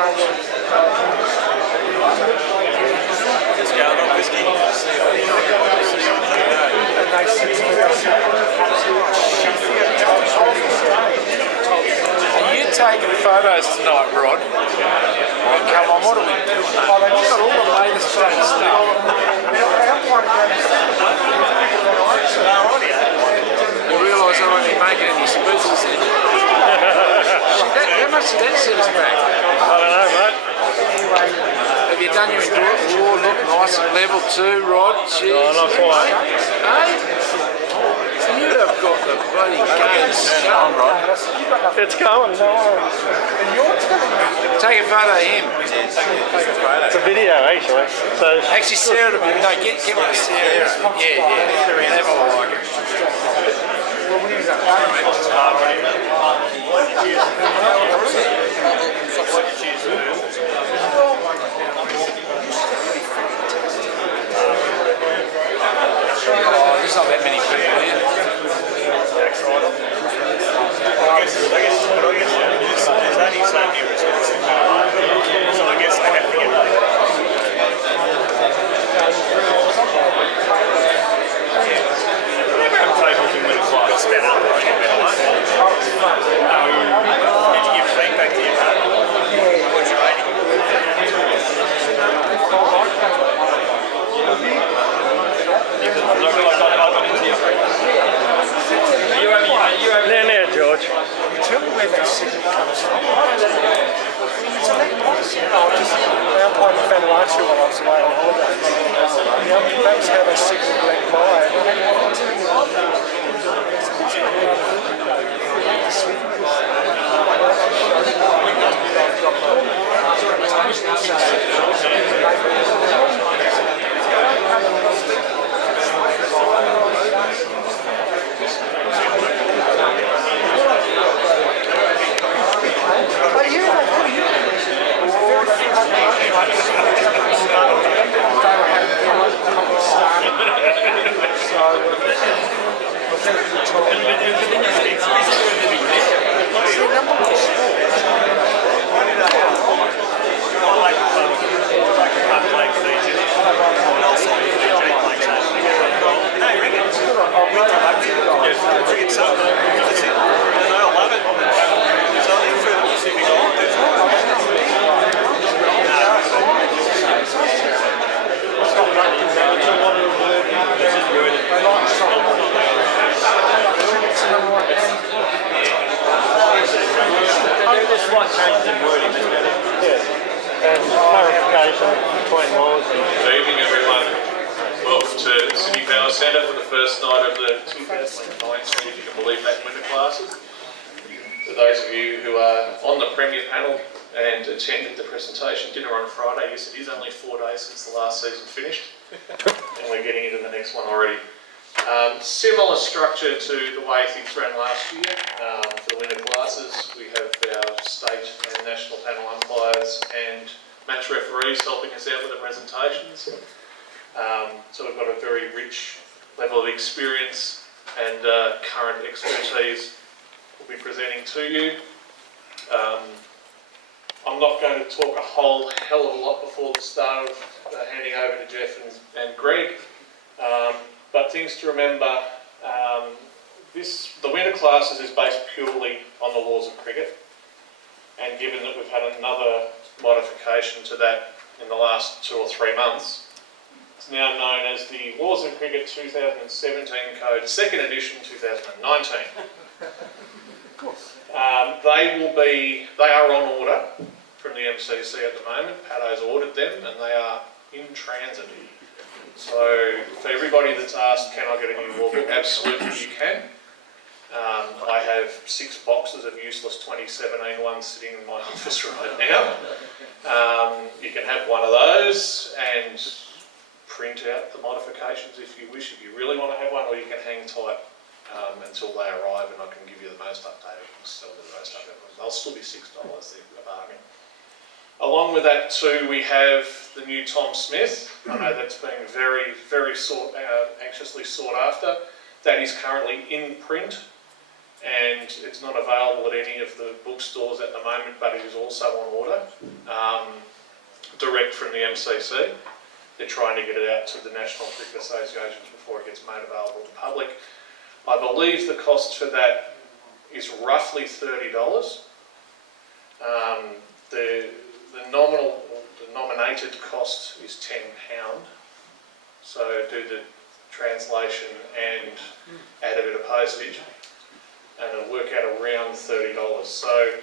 Are you taking photos tonight, Rod? Oh, come on, what are we doing? Oh, they've got all the latest stuff. You realise I won't be making any speeches then. How much did that set us back? I don't know, mate. Have you done your endurance? Oh, look nice and level too, Rod. Jeez. No, not quite. Hey? You'd have got the bloody gates. Come on, Rod. It's going, no worries. Take a photo of him. It's a video, actually. So Actually, Sarah, no, get one of Sarah. Yeah. Have a like it. Oh, there's not that many people here. Now, George. Tell me where that signal comes from. It's a leg policy. I umpired in Vanuatu while I was away on holiday. That's how they signal leg And clarification between laws and... Good evening, everyone. Welcome to Sydney Power Centre for the first night of the 2019, if you can believe that, winter classes. For those of you who are on the Premier panel and attended the presentation dinner on Friday, yes, it is only 4 days since the last season finished, and we're getting into the next one already. Similar structure to the way things ran last year. For the winter classes, we have our state and national panel umpires and match referees helping us out with the presentations. So we've got a very rich level of experience and current expertise we'll be presenting to you. I'm not going to talk a whole hell of a lot before the start of handing over to Jeff and Greg. But things to remember, the winter classes is based purely on the laws of cricket, and given that we've had another modification to that in the last 2 or 3 months, it's now known as the Laws of Cricket 2017 Code, 2nd edition 2019. They are on order from the MCC at the moment. Paddo's ordered them and they are in transit. So for everybody that's asked, can I get a new law book? Absolutely you can. I have 6 boxes of useless 2017 ones sitting in my office right now. You can have one of those and print out the modifications if you wish, if you really want to have one, or you can hang tight until they arrive and I can give you the most updated ones, sell the most updated ones. They'll still be $6, they're a bargain. Along with that too, we have the new Tom Smith. I know that's been very, very anxiously sought after. That is currently in print. and it's not available at any of the bookstores at the moment, but it is also on order, direct from the MCC. They're trying to get it out to the National Cricket Associations before it gets made available to the public. I believe the cost for that is roughly $30. The nominal, the nominated cost is £10. So do the translation and add a bit of postage, and it'll work out around $30. So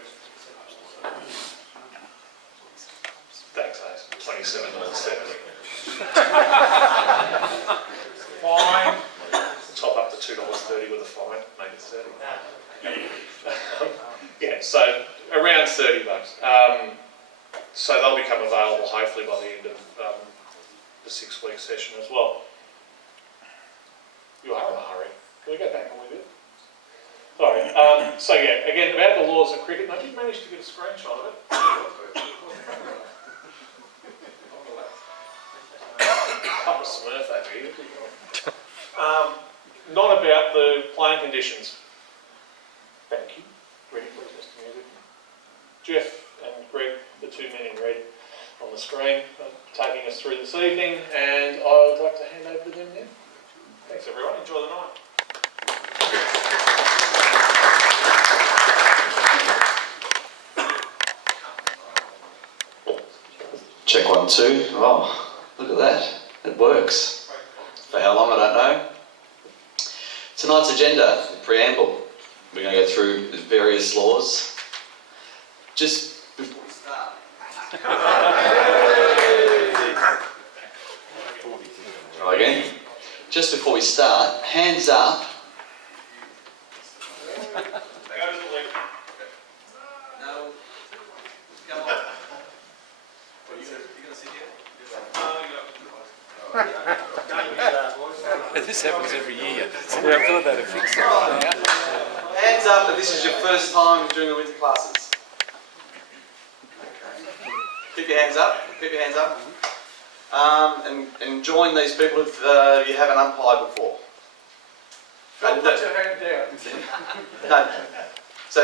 thanks, Ace. $27.70. Fine. Top up to $2.30 with a fine, make it 30. Yeah, so around $30. So they'll become available hopefully by the end of the 6-week session as well. You are in a hurry. Can we go back a little bit? Sorry. So yeah, again, about the laws of cricket, and I did manage to get a screenshot of it. Papa Smurf over here. Not about the playing conditions. Thank you. Ready, please, Mr. Music. Jeff and Greg, the two men in red on the screen, are taking us through this evening, and I would like to hand over to them now. Thanks everyone, enjoy the night. Check 1, 2. Oh, look at that. It works. For how long, I don't know. Tonight's agenda, the preamble. We're going to go through the various laws. Just before we start. Try again. Just before we start, hands up. No. Come on. You're going to sit here? This happens every year. I thought they'd have fixed it by now. Hands up if this is your first time doing the winter classes. Keep your hands up. Keep your hands up. And join these people if you haven't umpired before. Don't put your hand down. No. So,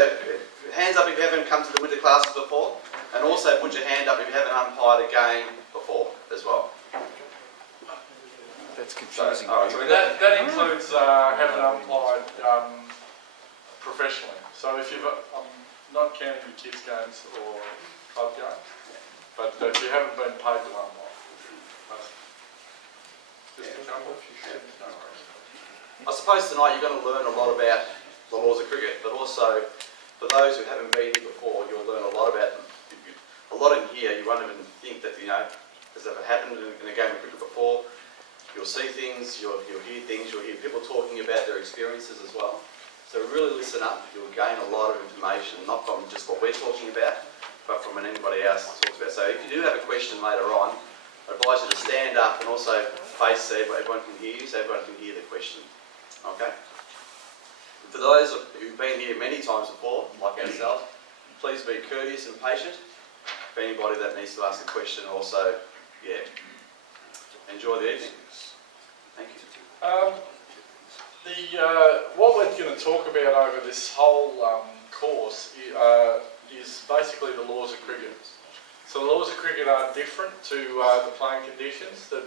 hands up if you haven't come to the winter classes before, and also put your hand up if you haven't umpired a game before as well. That's confusing. Alright, so we got That includes having umpired professionally. So if you've, I'm not counting your kids' games or club games, but if you haven't been paid to umpire. I suppose tonight you're going to learn a lot about the laws of cricket, but also for those who haven't been here before, you'll learn a lot about them. A lot in here you won't even think that, has ever happened in a game of cricket before. You'll see things, you'll hear things, you'll hear people talking about their experiences as well. So really listen up, you'll gain a lot of information, not from just what we're talking about, but from anybody else talks about. So if you do have a question later on, I advise you to stand up and also face so everyone can hear you, so everyone can hear the question. Okay? For those who've been here many times before, like ourselves, please be courteous and patient. For anybody that needs to ask a question also, enjoy the evening. Thank you. What we're going to talk about over this whole course is basically the laws of cricket. So the laws of cricket are different to the playing conditions that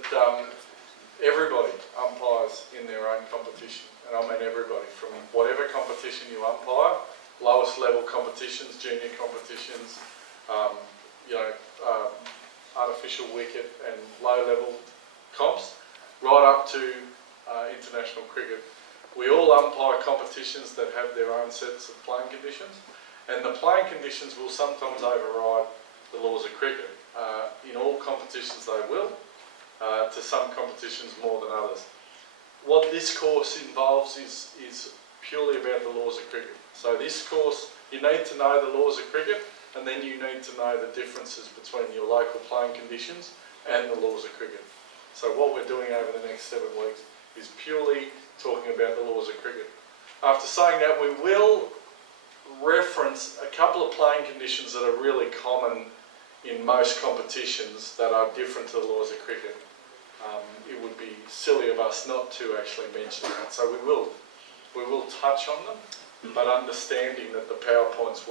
everybody umpires in their own competition. And I mean everybody, from whatever competition you umpire, lowest level competitions, junior competitions, artificial wicket and low level comps, right up to international cricket. We all umpire competitions that have their own sets of playing conditions, and the playing conditions will sometimes override the laws of cricket. In all competitions they will, to some competitions more than others. What this course involves is purely about the laws of cricket. So this course, you need to know the laws of cricket, and then you need to know the differences between your local playing conditions and the laws of cricket. So what we're doing over the next 7 weeks is purely talking about the laws of cricket. After saying that, we will reference a couple of playing conditions that are really common in most competitions that are different to the laws of cricket. It would be silly of us not to actually mention that. So we will touch on them, but understanding that the PowerPoints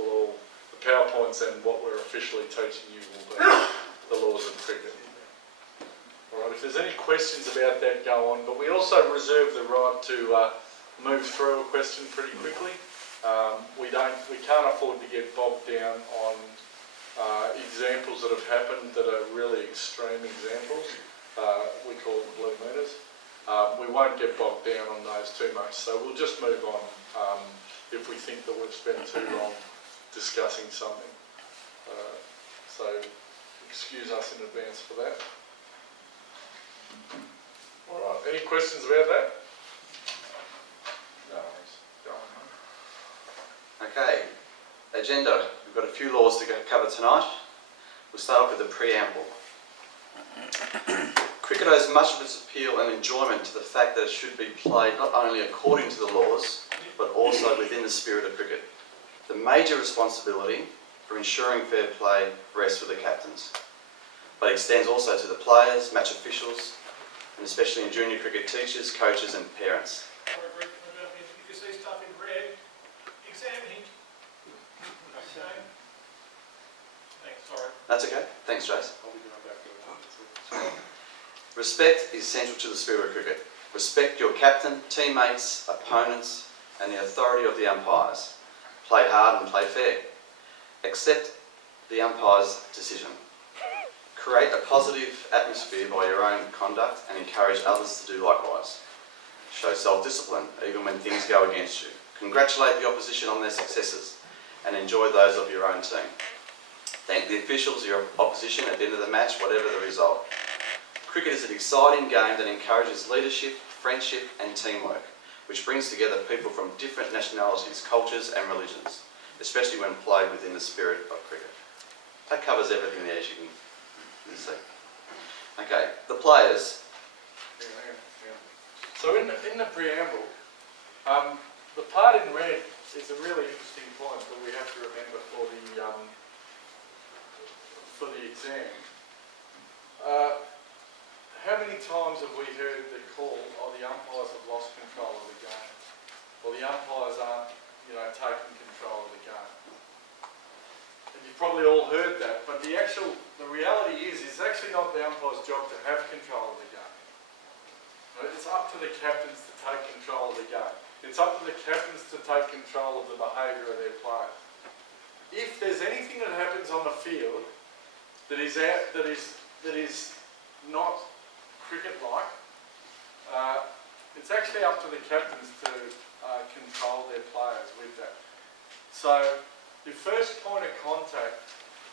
and what we're officially teaching you will be the laws of cricket. All right, if there's any questions about that, go on. But we also reserve the right to move through a question pretty quickly. We can't afford to get bogged down on examples that have happened that are really extreme examples. We call them blue meters. We won't get bogged down on those too much, so we'll just move on if we think that we've spent too long discussing something. So excuse us in advance for that. All right, any questions about that? No worries. Go on. Okay, agenda. We've got a few laws to cover tonight. We'll start off with the preamble. Cricket owes much of its appeal and enjoyment to the fact that it should be played not only according to the laws, but also within the spirit of cricket. The major responsibility for ensuring fair play rests with the captains, but extends also to the players, match officials, and especially in junior cricket, teachers, coaches and parents. If you see stuff in red, examining. Okay. Thanks, sorry. That's okay. Thanks, Jace. Respect is central to the spirit of cricket. Respect your captain, teammates, opponents and the authority of the umpires. Play hard and play fair. Accept the umpire's decision. Create a positive atmosphere by your own conduct and encourage others to do likewise. Show self-discipline even when things go against you. Congratulate the opposition on their successes and enjoy those of your own team. Thank the officials, your opposition at the end of the match, whatever the result. Cricket is an exciting game that encourages leadership, friendship and teamwork, which brings together people from different nationalities, cultures and religions, especially when played within the spirit of cricket. That covers everything there, as you can see. Okay, the players. So in the preamble, the part in red is a really interesting point that we have to remember for the exam. How many times have we heard the call, the umpires have lost control of the game, or the umpires aren't, taking control of the game? And you've probably all heard that, but the reality is, it's actually not the umpire's job to have control of the game. Right? It's up to the captains to take control of the game. It's up to the captains to take control of the behaviour of their players. If there's anything that happens on the field that is not cricket-like, it's actually up to the captains to control their players with that. So your first point of contact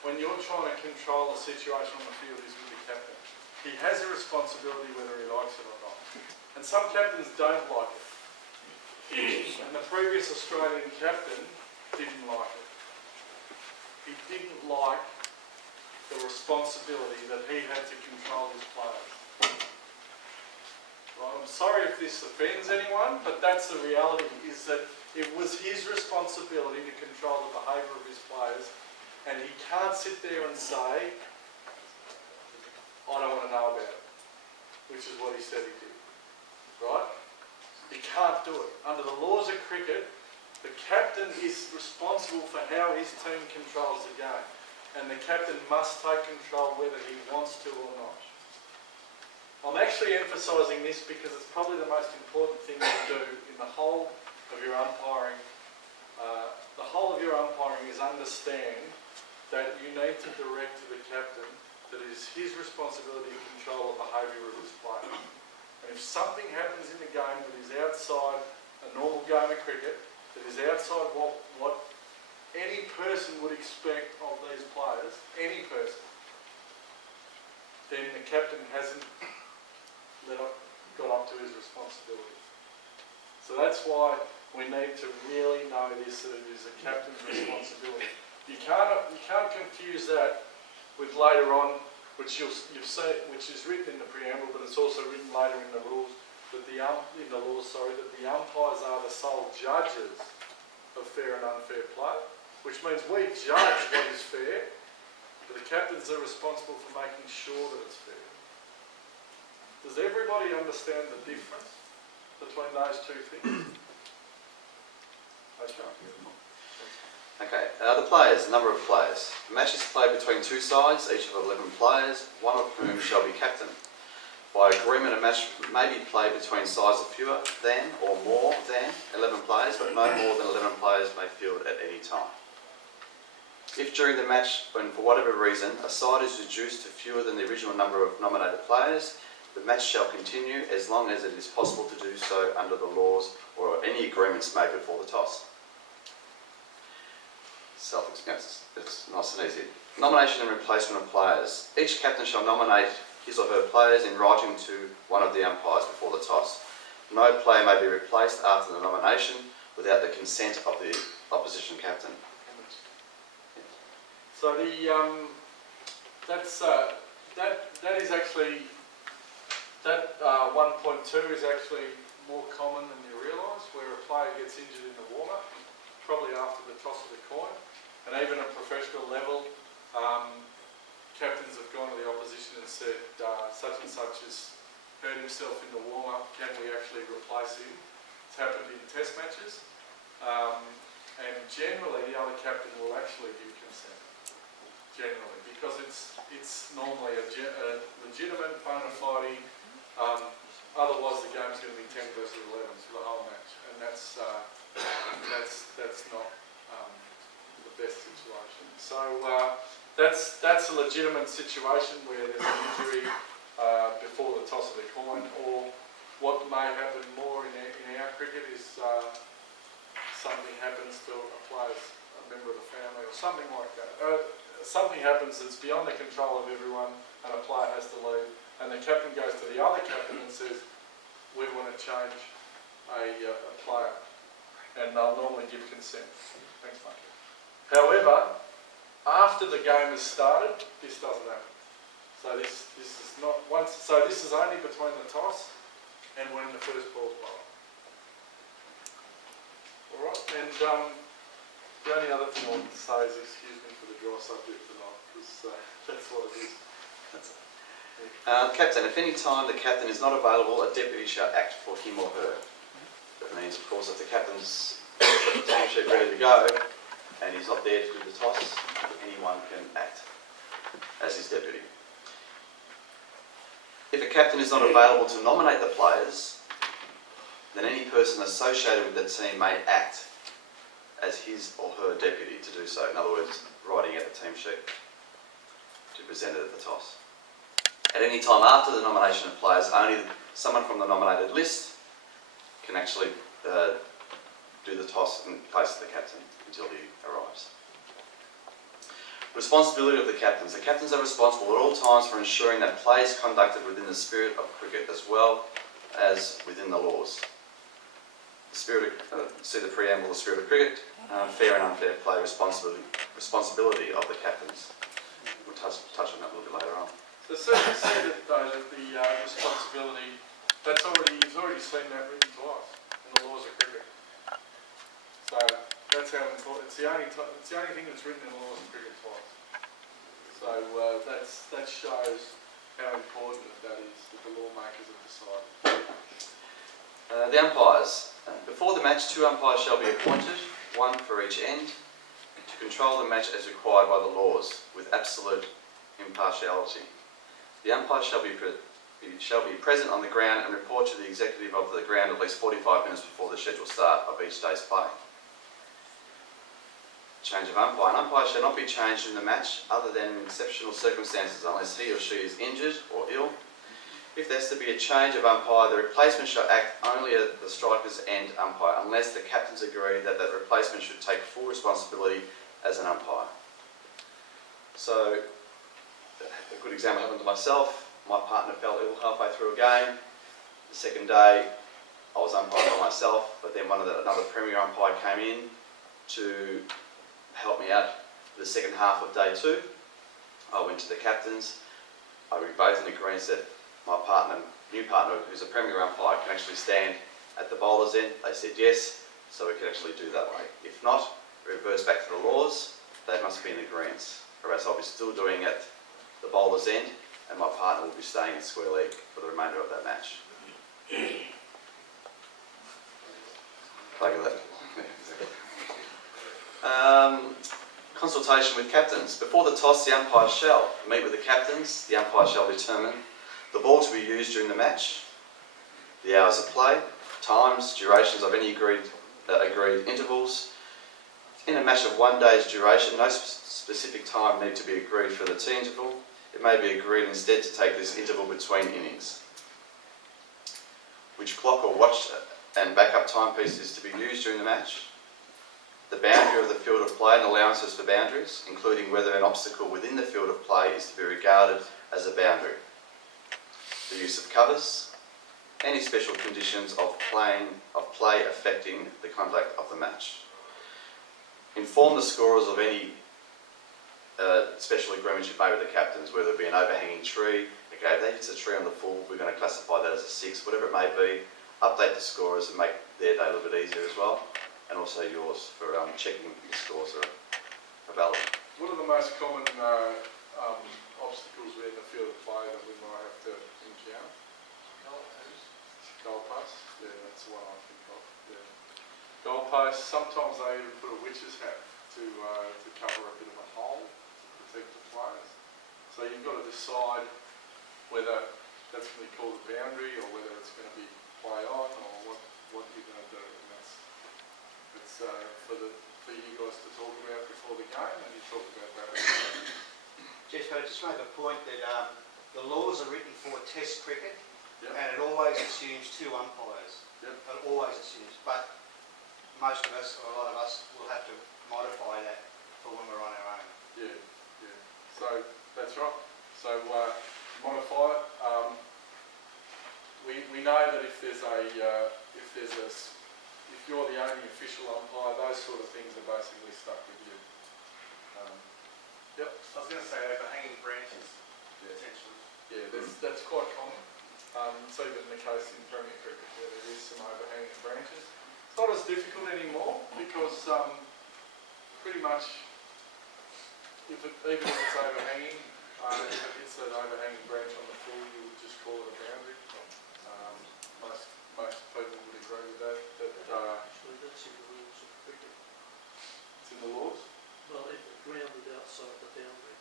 when you're trying to control the situation on the field is with the captain. He has a responsibility whether he likes it or not. And some captains don't like it. And the previous Australian captain didn't like it. He didn't like the responsibility that he had to control his players. Right, I'm sorry if this offends anyone, but that's the reality, is that it was his responsibility to control the behaviour of his players, and he can't sit there and say, I don't want to know about it, which is what he said he did. Right? He can't do it. Under the laws of cricket, the captain is responsible for how his team controls the game, and the captain must take control whether he wants to or not. I'm actually emphasising this because it's probably the most important thing to do in the whole of your umpiring. The whole of your umpiring is understand that you need to direct to the captain that it is his responsibility to control the behaviour of his players. And if something happens in the game that is outside a normal game of cricket, that is outside what any person would expect of these players, then the captain hasn't got up to his responsibility. So that's why we need to really know this, that it is the captain's responsibility. You can't confuse that with later on, which you've seen, which is written in the preamble, but it's also written later in the rules, that the umpires are the sole judges of fair and unfair play, which means we judge what is fair, but the captains are responsible for making sure that it's fair. Does everybody understand the difference between those two things? Okay. Okay, the players, number of players. The match is played between two sides, each of 11 players, one of whom shall be captain. By agreement, a match may be played between sides of fewer than or more than 11 players, but no more than 11 players may field at any time. If during the match, when for whatever reason, a side is reduced to fewer than the original number of nominated players, the match shall continue as long as it is possible to do so under the laws or any agreements made before the toss. Self-explanatory. It's nice and easy. Nomination and replacement of players. Each captain shall nominate his or her players in writing to one of the umpires before the toss. No player may be replaced after the nomination without the consent of the opposition captain. So that is actually, that 1.2 is actually more common than you realise, where a player gets injured in the warm-up, probably after the toss of the coin, and even at professional level, captains have gone to the opposition and said, such and such has hurt himself in the warm-up, can we actually replace him? It's happened in test matches, and generally the other captain will actually give consent, generally, because it's normally a legitimate bona fide, otherwise the game's going to be 10 versus 11 for the whole match, and that's not the best situation. So that's a legitimate situation where there's an injury before the toss of the coin, or what may happen more in our cricket is something happens to a member of the family or something like that. Something happens that's beyond the control of everyone and a player has to leave, and the captain goes to the other captain and says, we want to change a player, and they'll normally give consent. Thanks, mate. However, after the game has started, this doesn't happen. So this is not once. So this is only between the toss and when the first ball's bowled. All right, and the only other thing I want to say is excuse me for the dry subject tonight, because that's what it is. Captain, if any time the captain is not available, a deputy shall act for him or her. That means, of course, if the captain's got the team sheet ready to go and he's not there to do the toss, anyone can act as his deputy. If a captain is not available to nominate the players, then any person associated with the team may act as his or her deputy to do so. In other words, writing out the team sheet to present it at the toss. At any time after the nomination of players, only someone from the nominated list can actually do the toss in place of the captain until he arrives. Responsibility of the captains. The captains are responsible at all times for ensuring that play is conducted within the spirit of cricket as well as within the laws. The spirit of, see the preamble, the spirit of cricket, fair and unfair play, responsibility of the captains. We'll touch on that a little bit later on. So certainly see that though that the responsibility, you've already seen that written twice in the laws of cricket. So that's how important. It's the only thing that's written in the laws of cricket twice. So that shows how important that is that the lawmakers have decided. The umpires. Before the match, 2 umpires shall be appointed, 1 for each end, to control the match as required by the laws, with absolute impartiality. The umpire shall be present on the ground and report to the executive of the ground at least 45 minutes before the scheduled start of each day's play. Change of umpire. An umpire shall not be changed in the match other than in exceptional circumstances unless he or she is injured or ill. If there's to be a change of umpire, the replacement shall act only at the striker's end umpire unless the captains agree that the replacement should take full responsibility as an umpire. So, a good example happened to myself. My partner fell ill halfway through a game. The second day, I was umpiring by myself, but then another premier umpire came in to help me out for the second half of day 2. I went to the captains. We were both in agreement that my new partner, who's a premier umpire, can actually stand at the bowler's end. They said yes, so we could actually do that way. If not, it reverts back to the laws. They must be in agreement, or else I'll be still doing it at the bowler's end, and my partner will be staying in square leg for the remainder of that match. Look at that. Consultation with captains. Before the toss, the umpire shall meet with the captains. The umpire shall determine the ball to be used during the match, the hours of play, times, durations of any agreed intervals. In a match of 1 day's duration, no specific time need to be agreed for the tea interval. It may be agreed instead to take this interval between innings. Which clock or watch and backup timepiece is to be used during the match. The boundary of the field of play and allowances for boundaries, including whether an obstacle within the field of play is to be regarded as a boundary. The use of covers, any special conditions of play affecting the conduct of the match. Inform the scorers of any special agreements you've made with the captains, whether it be an overhanging tree. Okay, if they hit a tree on the full, we're going to classify that as a 6, whatever it may be. Update the scorers and make their day a little bit easier as well, and also yours for checking the scores are valid. What are the most common obstacles in the field of play that we might have to encounter? Goalposts. Yeah, that's the one I think of. Yeah. Goalposts. Sometimes they even put a witch's hat to cover a bit of a hole to protect the players. So you've got to decide whether that's going to be called a boundary or whether it's going to be play on or what you're going to do. And that's for you guys to talk about before the game, and you talk about that. Jeff, I just make a point that the laws are written for Test cricket, Yep. and it always assumes 2 umpires. Yep. It always assumes, but most of us, or a lot of us, will have to modify that for when we're on our own. Yeah, yeah. So that's right. So modify it. We know that if you're the only official umpire, those sort of things are basically stuck with you. Yep. I was going to say overhanging branches, potentially. Yeah, that's quite common. It's even the case in Premier Cricket where there is some overhanging branches. It's not as difficult anymore because pretty much, even if it's overhanging, if it's an overhanging branch on the full, you would just call it a boundary. Most people would agree with that. Actually, that's in the rules of cricket. It's in the laws. Well, if the ground is outside the boundary,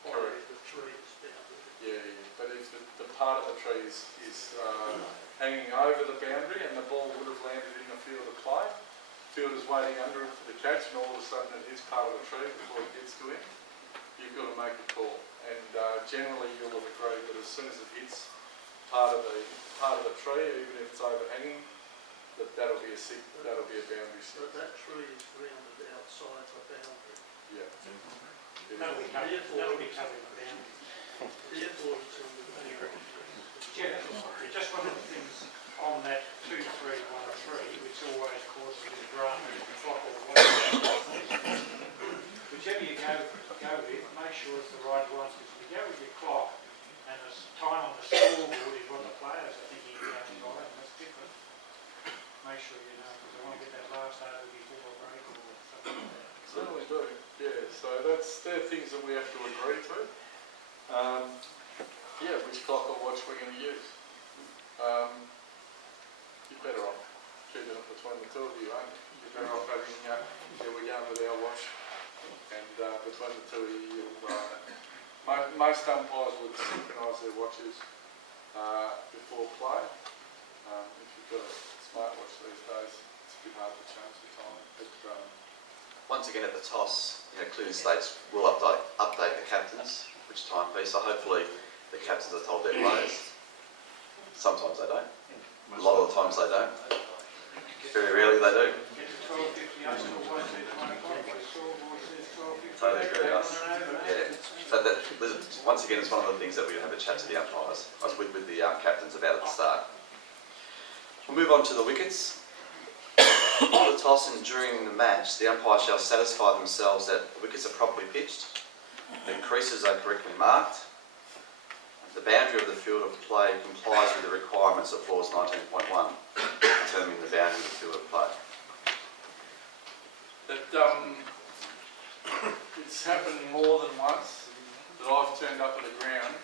Correct. or the tree is boundary. Yeah, but if the part of the tree is hanging over the boundary and the ball would have landed in the field of play, fielder's waiting under it for the catch, and all of a sudden it hits part of the tree before it gets to him, you've got to make a call. And generally you'll have agreed that as soon as it hits part of the tree, even if it's overhanging, that'll be a boundary six. But that tree is grounded outside the boundary. Yeah. That'll be covered in the boundary. Therefore, it's on the boundary. Jeff, just one of the things on that 2, 3, 1, 3, which always causes a bit of drama in the clock or whatever. Whichever you go with, make sure it's the right ones, because if you go with your clock and the time on the scoreboard is what the players are thinking you're going by, and that's different. Make sure you know, because I want to get that last over before a break or something like that. Certainly do, yeah. So they're things that we have to agree to. Yeah, which clock or watch we're going to use. You're better off keeping it between the two of you, aren't you? You're better off having, we're going with our watch, and between the two of you, most umpires would synchronise their watches before play. If you've got a smartwatch these days, it's a bit hard to change the time. But, Once again, at the toss, clearly states will update the captains, which timepiece. So hopefully the captains are told their players. Sometimes they don't. A lot of the times they don't. Very rarely they do. Get to 12:50, still 1, 2, 1 o'clock, the scoreboard says 12:50. Totally agree, yes. Yeah. So once again, it's one of the things that we have a chat to the umpires. I was with the captains about at the start. We'll move on to the wickets. Before the toss and during the match, the umpire shall satisfy themselves that the wickets are properly pitched, the creases are correctly marked, the boundary of the field of play complies with the requirements of clause 19.1, determining the boundary of the field of play. it's happened more than once that I've turned up at the ground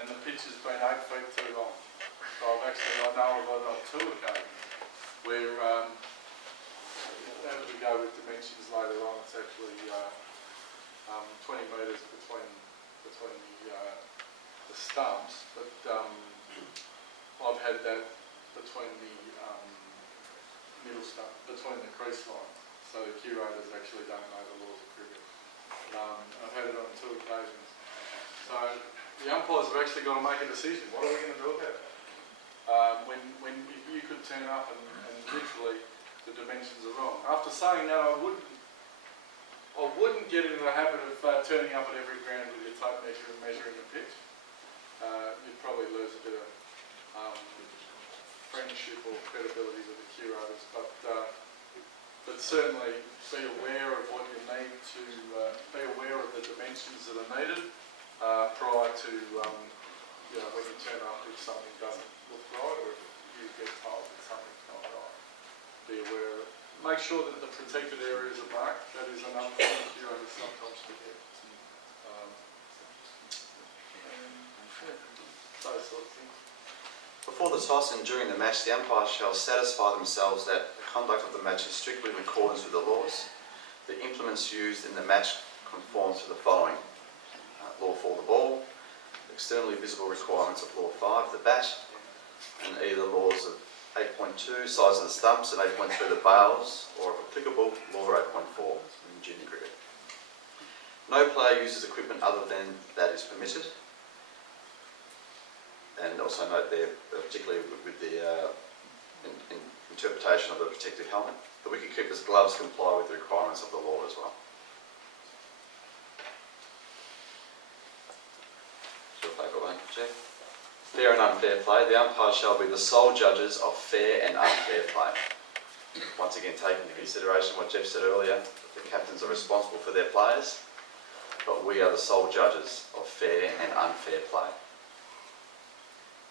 and the pitch has been 8 feet too long. So I know of on 2 occasions where, as we go with dimensions later on, it's stumps, but I've had that between the middle stump, between the crease lines, so the curators actually don't know the laws of cricket. I've had it on 2 occasions. So the umpires have actually got to make a decision. What are we going to do about it? When if you could turn up and literally the dimensions are wrong. After saying that, I wouldn't get into the habit of turning up at every ground with your tape measure and measuring the pitch. You'd probably lose a bit of friendship or credibility with the curators, but certainly be aware of what you need to, be aware of the dimensions that are needed prior to, when you turn up if something doesn't look right or if you get told that something's not right. Be aware of it. Make sure that the protected areas are marked. That is another thing that curators sometimes forget. Those sort of things. Before the toss and during the match, the umpires shall satisfy themselves that the conduct of the match is strictly in accordance with the laws. The implements used in the match conform to the following. Law 4, the ball, externally visible requirements of Law 5, the bat, and either laws of 8.2, size of the stumps, and 8.3, the bails, or if applicable, Law 8.4 in junior cricket. No player uses equipment other than that is permitted. And also note there, particularly with the interpretation of the protective helmet, the wicketkeeper's gloves comply with the requirements of the law as well. Jeff? Fair and unfair play. The umpires shall be the sole judges of fair and unfair play. Once again, taking into consideration what Jeff said earlier, the captains are responsible for their players, but we are the sole judges of fair and unfair play.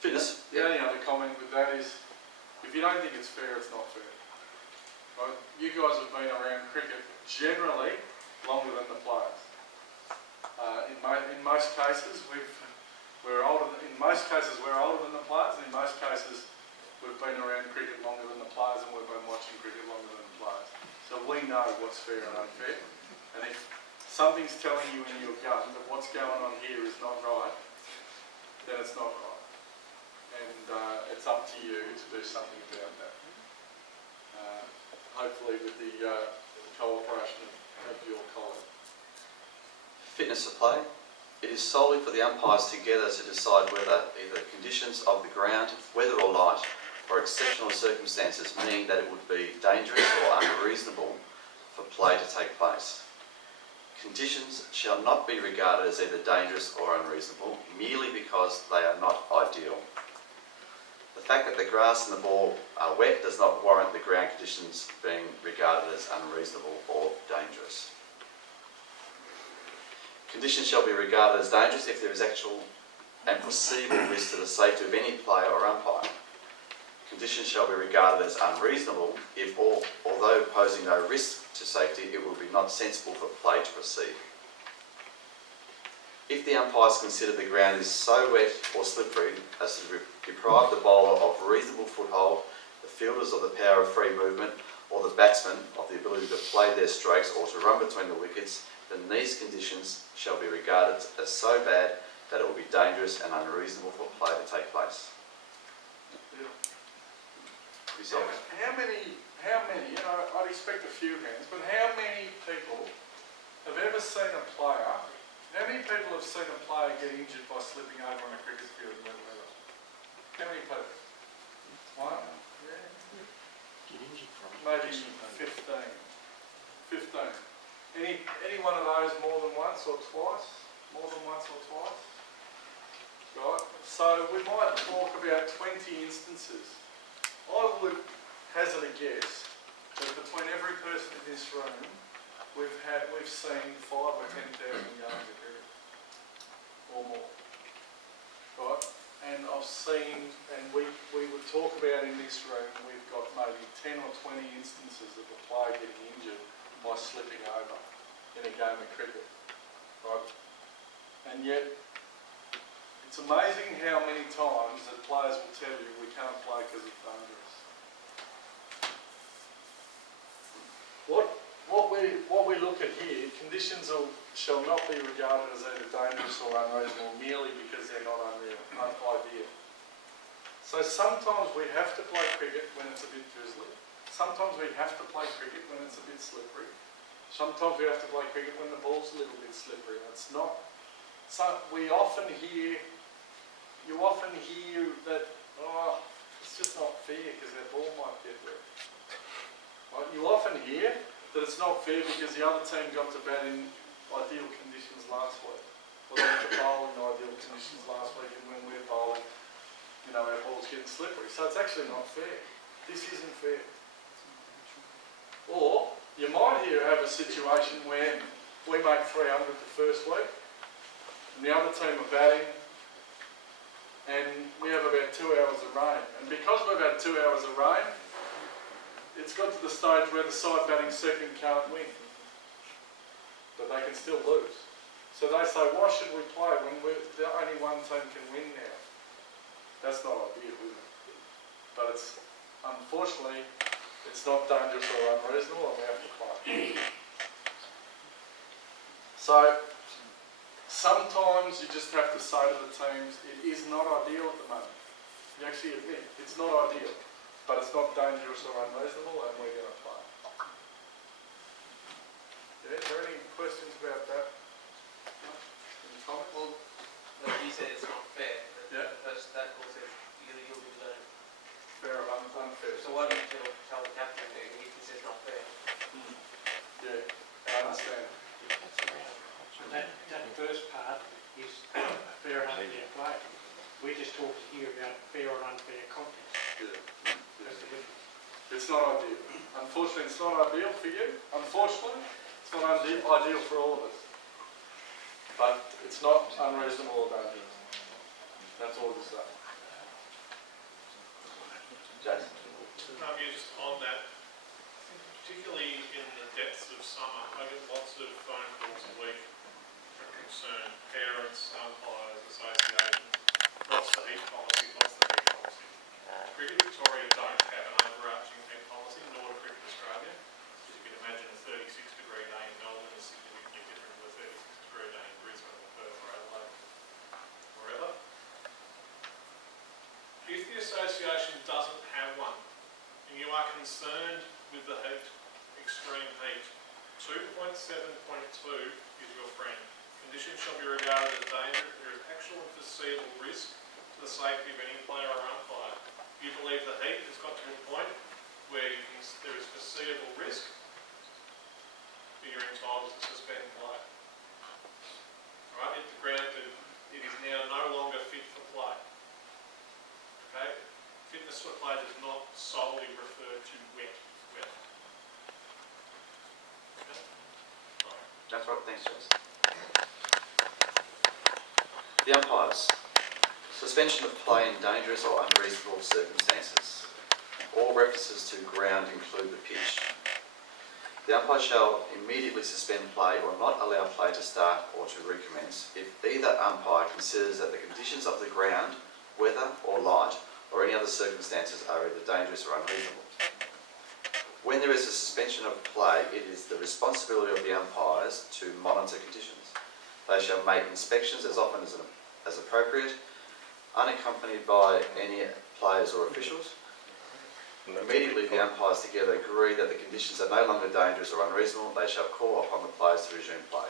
Fitness. The only other comment with that is, if you don't think it's fair, it's not fair. Right? You guys have been around cricket generally longer than the players. In most cases, we're older than the players. In most cases, we've been around cricket longer than the players, and we've been watching cricket longer than the players. So we know what's fair and unfair. And if something's telling you in your gut that what's going on here is not right, then it's not right. And it's up to you to do something about that. Hopefully with the cooperation of your colleague. Fitness of play. It is solely for the umpires together to decide whether either conditions of the ground, weather or light, or exceptional circumstances mean that it would be dangerous or unreasonable for play to take place. Conditions shall not be regarded as either dangerous or unreasonable merely because they are not ideal. The fact that the grass and the ball are wet does not warrant the ground conditions being regarded as unreasonable or dangerous. Conditions shall be regarded as dangerous if there is actual and foreseeable risk to the safety of any player or umpire. Conditions shall be regarded as unreasonable if, although posing no risk to safety, it will be not sensible for play to proceed. If the umpires consider the ground is so wet or slippery as to deprive the bowler of reasonable foothold, the fielders of the power of free movement, or the batsmen of the ability to play their strokes or to run between the wickets, then these conditions shall be regarded as so bad that it will be dangerous and unreasonable for play to take place. How many, I'd expect a few hands, but how many people have ever seen a player, how many people have seen a player get injured by slipping over on a cricket field in wet weather? How many people? One? Yeah. Maybe 15. 15. Any one of those more than once or twice? More than once or twice? Right, so we might talk about 20 instances. I would hazard a guess that between every person in this room, we've seen 5 or 10,000 yards of cricket, or more. Right, and I've seen, and we would talk about in this room, we've got maybe 10 or 20 instances of a player getting injured by slipping over in a game of cricket, right? And yet, it's amazing how many times that players will tell you we can't play because it's dangerous. What we look at here, conditions shall not be regarded as either dangerous dangerous or unreasonable merely because they're not ideal. So sometimes we have to play cricket when it's a bit drizzly. Sometimes we have to play cricket when it's a bit slippery. Sometimes we have to play cricket when the ball's a little bit slippery. It's not. So you often hear that, oh, it's just not fair because their ball might get wet. Right? You often hear that it's not fair because the other team got to bat in ideal conditions last week. Or they got to bowl in ideal conditions last week, and when we're bowling, our ball's getting slippery. So it's actually not fair. This isn't fair. Or you might have a situation where we make 300 the first week, and the other team are batting, and we have about 2 hours of rain. And because we've had 2 hours of rain, it's got to the stage where the side batting second can't win. But they can still lose. So they say, why should we play when the only one team can win now? That's not ideal, is it? But it's, unfortunately, it's not dangerous or unreasonable, and we have to play. So, sometimes you just have to say to the teams, it is not ideal at the moment. You actually admit, it's not ideal, but it's not dangerous or unreasonable, and we're going to play. Yeah, is there any questions about that? No? Any comments? Well, like he said, it's not fair. Yeah. That goal says you'll be learning. Fair or unfair? So what do you tell the captain if he says not fair? Yeah, I understand. And that first part is fair and unfair play. We just talked here about fair or unfair contest. Yeah. That's the difference. It's not ideal. Unfortunately, it's not ideal for you. Unfortunately, it's not ideal for all of us. But it's not unreasonable or dangerous. That's all to say. Jason? Just on that, particularly in the depths of summer, I get lots of phone calls a week from concerned parents, umpires, associations. What's the heat policy? What's the heat policy? Cricket Victoria don't have an overarching heat policy, nor do Cricket Australia. As you can imagine, a 36-degree day in Melbourne is significantly different to a 36-degree day in Brisbane or Perth or Adelaide, wherever. If the association doesn't have one, and you are concerned with the heat, extreme heat, 2.7.2 is your friend. Conditions shall be regarded as dangerous if there is actual and foreseeable risk to the safety of any player or umpire. If you believe the heat has got to a point where there is foreseeable risk, you're entitled to suspend play. Right? If the ground it is now no longer fit for play. Okay? Fitness for play does not solely refer to wet. Okay? Right. That's right, thanks, Jason. The umpires. Suspension of play in dangerous or unreasonable circumstances. All references to ground include the pitch. The umpire shall immediately suspend play or not allow play to start or to recommence if either umpire considers that the conditions of the ground, weather or light, or any other circumstances are either dangerous or unreasonable. When there is a suspension of play, it is the responsibility of the umpires to monitor conditions. They shall make inspections as often as appropriate, unaccompanied by any players or officials. Immediately the umpires together agree that the conditions are no longer dangerous or unreasonable, they shall call upon the players to resume play.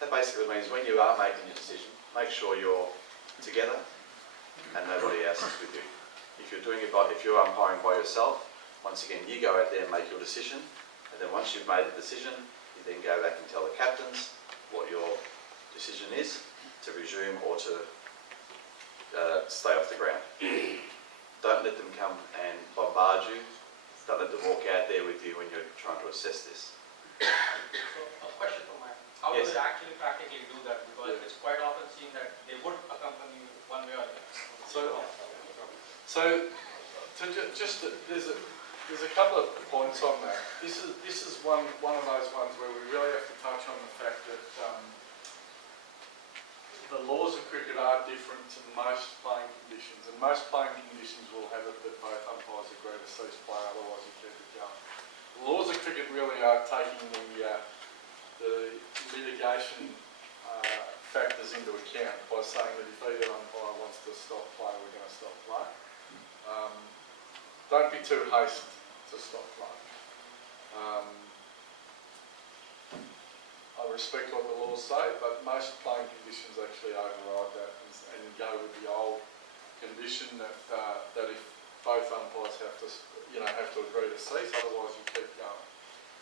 That basically means when you are making your decision, make sure you're together and nobody else is with you. If you're umpiring by yourself, once again you go out there and make your decision, and then once you've made the decision, you then go back and tell the captains what your decision is to resume or to stay off the ground. Don't let them come and bombard you. Don't let them walk out there with you when you're trying to assess this. So, a question from Mike. How Yes. do they actually practically do that? Because it's quite often seen that they would accompany you one way or the other. There's a couple of points on that. This is one of those ones where we really have to touch on the fact that the laws of cricket are different to most playing conditions, and most playing conditions will have it that both umpires agree to cease play, otherwise you keep it going. The laws of cricket really are taking the litigation umpires into account by saying that if either umpire wants to stop play, we're going to stop play. Don't be too hasty to stop play. I respect what the laws say, but most playing conditions actually override that and go with the old condition that that if both umpires have to agree to cease, otherwise you keep going.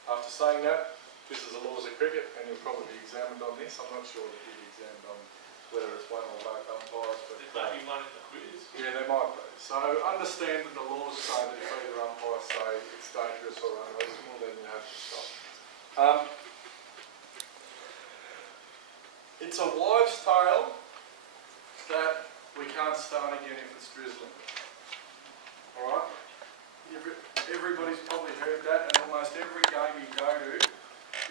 After saying that, this is the laws of cricket, and you'll probably be examined on this. I'm not sure that you'll be examined on whether it's one or both umpires, but There might be one in the quiz. yeah, there might be. So understand that the laws say that if either umpire say it's dangerous or unreasonable, then you have to stop. It's a wives' tale that we can't start again if it's drizzling. Alright? Everybody's probably heard that, and almost every game you go to,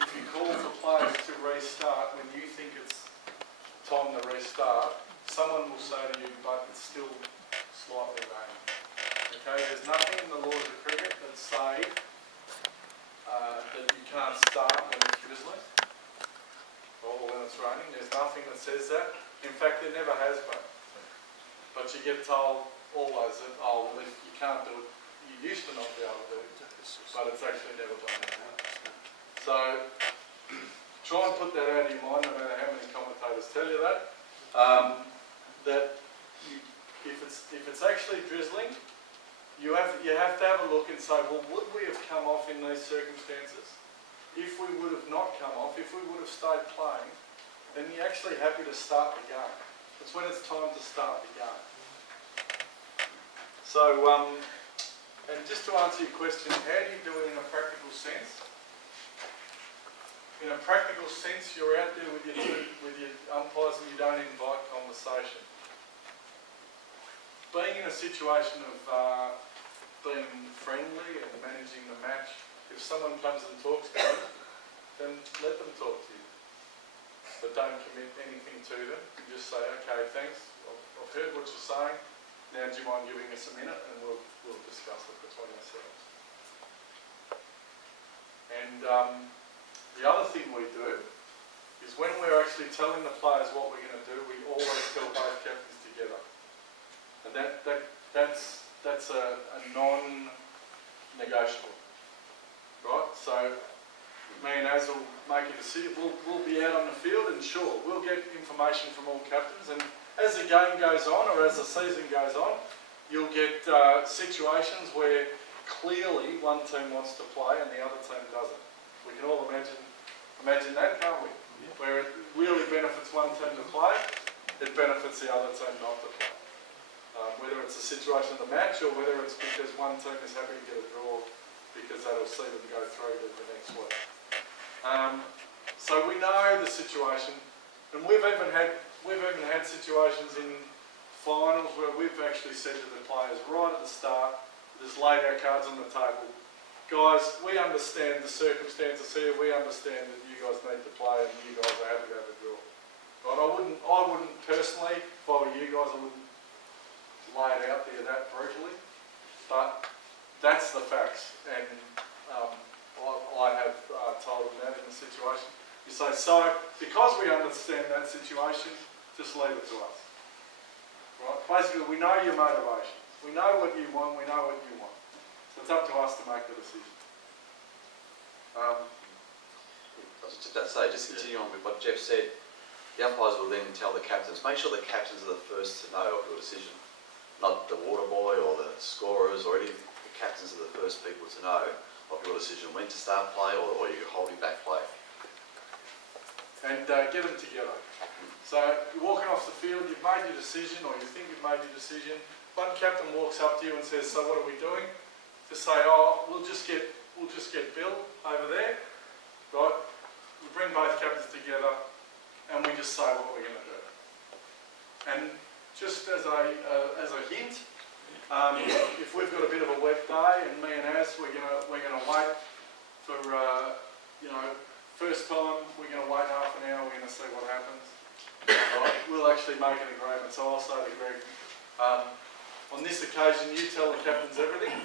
if you call for players to restart when you think it's time to restart, someone will say to you, but it's still slightly raining. Okay, there's nothing in the laws of cricket that say that you can't start when it's drizzling or when it's raining. There's nothing that says that. In fact, there never has been. But you get told always that, oh, well, if you can't do it, you used to not be able to do it, but it's actually never been that. So, try and put that out of your mind, no matter how many commentators tell you that. If it's actually drizzling, you have to have a look and say, well, would we have come off in these circumstances? If we would have not come off, if we would have stayed playing, then you're actually happy to start the game. It's when it's time to start the game. So, and just to answer your question, how do you do it in a practical sense? In a practical sense, you're out there with your umpires and you don't invite conversation. Being in a situation of being friendly and managing the match, if someone comes and talks to you, then let them talk to you. But don't commit anything to them. You just say, okay, thanks, I've heard what you're saying. Now do you mind giving us a minute and we'll discuss it between ourselves. And the other thing we do is when we're actually telling the players what we're going to do, we always tell both captains together. And that's a non-negotiable, right? So me and Az will make a decision. We'll be out on the field, and sure, we'll get information from all captains. And as the game goes on, or as the season goes on, you'll get situations where clearly one team wants to play and the other team doesn't. We can all imagine that, can't we? Where it really benefits one team to play, it benefits the other team not to play. Whether it's a situation of the match or whether it's because one team is happy to get a draw because that'll see them go through to the next week. So we know the situation, and we've even had situations in finals where we've actually said to the players right at the start, just laid our cards on the table. Guys, we understand the circumstances here. We understand that you guys need to play and you guys are happy to have a draw. Right? I wouldn't personally, if I were you guys, I wouldn't lay it out there that brutally. But that's the facts, and I have told them that in the situation. You say, so because we understand that situation, just leave it to us. Right? Basically, we know your motivation. We know what you want. We know what you want. So it's up to us to make the decision. I was just about to say, just continue on with what Jeff said, the umpires will then tell the captains, make sure the captains are the first to know of your decision. Not the water boy or the scorers or anything. The captains are the first people to know of your decision, when to start play or you're holding back play. And get them together. So you're walking off the field, you've made your decision or you think you've made your decision. One captain walks up to you and says, so what are we doing? Just say, oh, we'll just get Bill over there, right? We bring both captains together and we just say what we're going to do. And just as a hint, if we've got a bit of a wet day and me and Az, we're gonna wait for first time we're gonna wait half an hour. We're gonna see what happens. Right? We'll actually make an agreement. So I'll say to Greg, on this occasion, you tell the captains everything,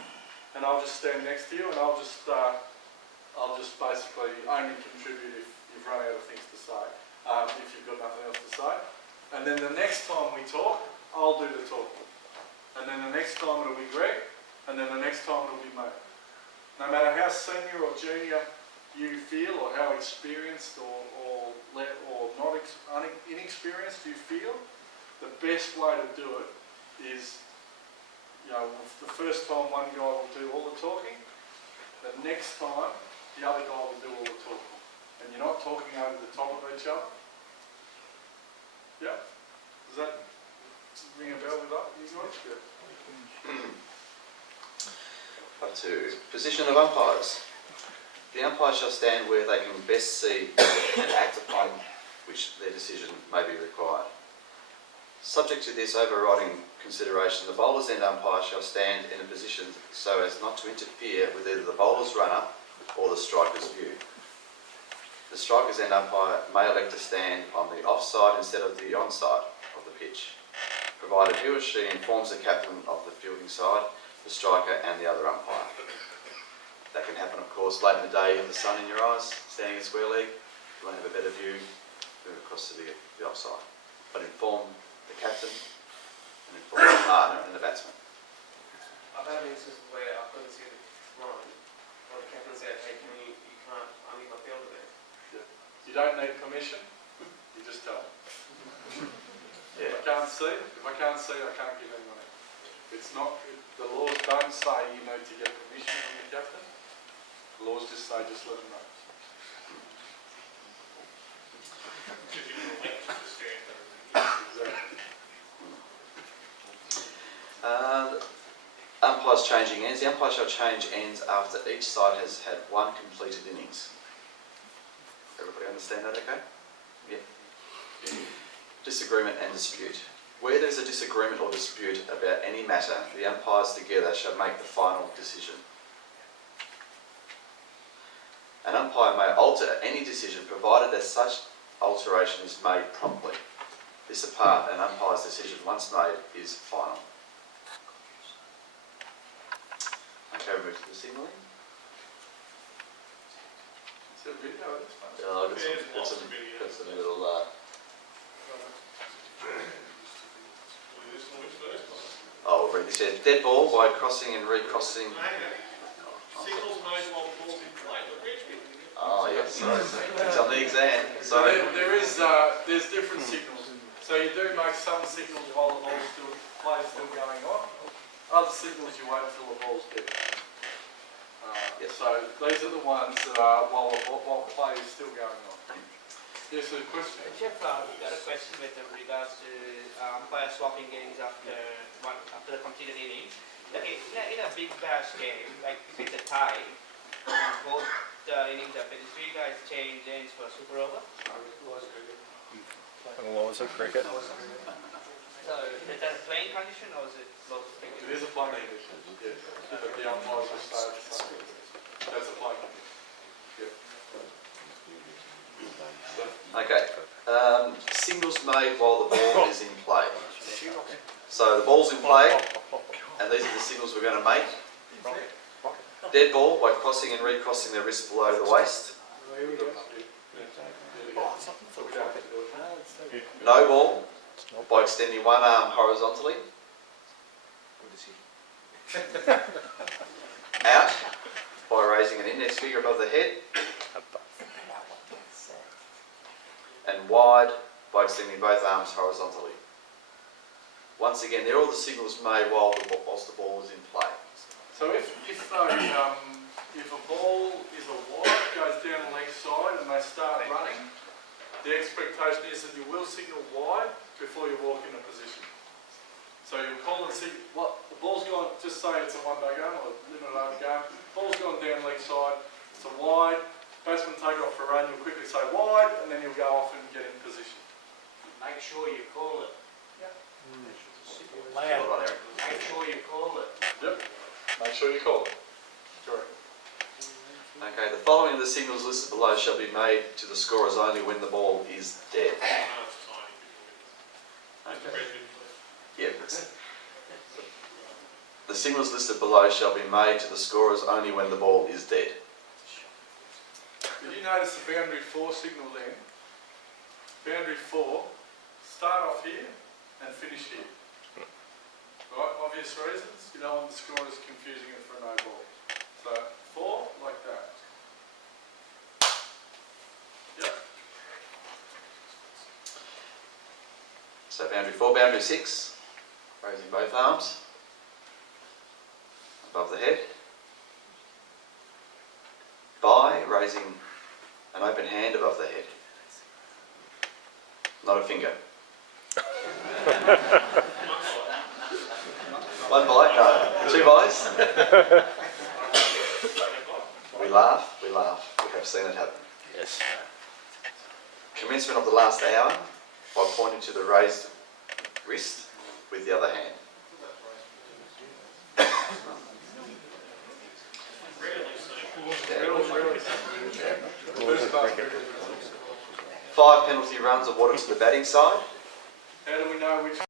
and I'll just stand next to you, and I'll just basically only contribute if you've run out of things to say. If you've got nothing else to say, And then the next time we talk, I'll do the talking. And then the next time it'll be Greg, and then the next time it'll be me. No matter how senior or junior you feel, or how experienced or not inexperienced you feel, the best way to do it is, you know, the first time one guy will do all the talking, the next time the other guy will do all the talking. And you're not talking over the top of each other. Yeah? Does that ring a bell with that? You guys? Yeah. Up to position of umpires. The umpire shall stand where they can best see and act upon which their decision may be required. Subject to this overriding consideration, the bowler's end umpire shall stand in a position so as not to interfere with either the bowler's runner or the striker's view. The striker's end umpire may elect to stand on the offside instead of the onside of the pitch, provided he or she informs the captain of the fielding side, the striker and the other umpire. That can happen, of course, late in the day with the sun in your eyes, standing in square leg. If you want to have a better view, move across to the offside. But inform the captain and inform the partner and the batsman. I've had instances where I couldn't see the run, or the captain said, hey, you can't, I need my fielder there. You don't need permission, you just tell them. Yeah. If I can't see, I can't give anyone it. It's not, the laws don't say you need to get permission from the captain. The laws just say just let them know. Umpires changing ends. The umpire shall change ends after each side has had one completed innings. Everybody understand that okay? Yeah. Disagreement and dispute. Where there is a disagreement or dispute about any matter, the umpires together shall make the final decision. An umpire may alter any decision provided that such alteration is made promptly. This apart, an umpire's decision once made is final. Okay, we move to the signalling. It's a video, it's fun. Oh, got some little. Oh, we'll read this here. Dead ball by crossing and recrossing. Signals made while the ball's in play. The bridge bit. Oh, yes. It's on the exam. So So, there's different signals. So you do make some signals while the ball's play's still going on. Other signals you wait until the ball's dead. Yes. So these are the ones that are while play is still going on. Yes, a question. Chef, got a question with regards to umpire swapping games after the completed innings. Like in a big bash game, like if it's a tie, both innings are finished, do you guys change ends for super over? Laws of cricket. So is that a playing condition or is it local cricket? It is a playing condition, yes. But the umpires will stay at the same. That's a playing condition. Yeah. okay. Signals made while the ball is in play. So the ball's in play, and these are the signals we're going to make. Dead ball by crossing and recrossing the wrist below the waist. No ball by extending one arm horizontally. Out by raising an index finger above the head. And wide by extending both arms horizontally. Once again, they're all the signals made whilst the ball is in play. So if a ball is a wide, goes down the leg side and they start running, the expectation is that you will signal wide before you walk into position. So you'll call and see what the ball's gone, just say it's a one-day game or a limited over game, ball's gone down leg side, it's a wide, batsman take off for a run, you'll quickly say wide and then you'll go off and get in position. Make sure you call it. Well done, Eric. Make sure you call it. Yep, make sure you call it. Correct. Okay, the following of the signals listed below shall be made to the scorers only when the ball is dead. Okay. Yep. The signals listed below shall be made to the scorers only when the ball is dead. Did you notice the boundary 4 signal then? Boundary 4, start off here, obvious reasons. You don't want the scorers confusing it for a no ball. So 4, like that. Yep. So boundary 4, boundary 6, raising both arms above the head. By raising an open hand above the head. Not a finger. One bite, no, 2 bites. We laugh, we have seen it happen. Yes. Commencement of the last hour by pointing to the raised wrist with the other hand. First part. 5 penalty runs awarded to the batting side. How do we know which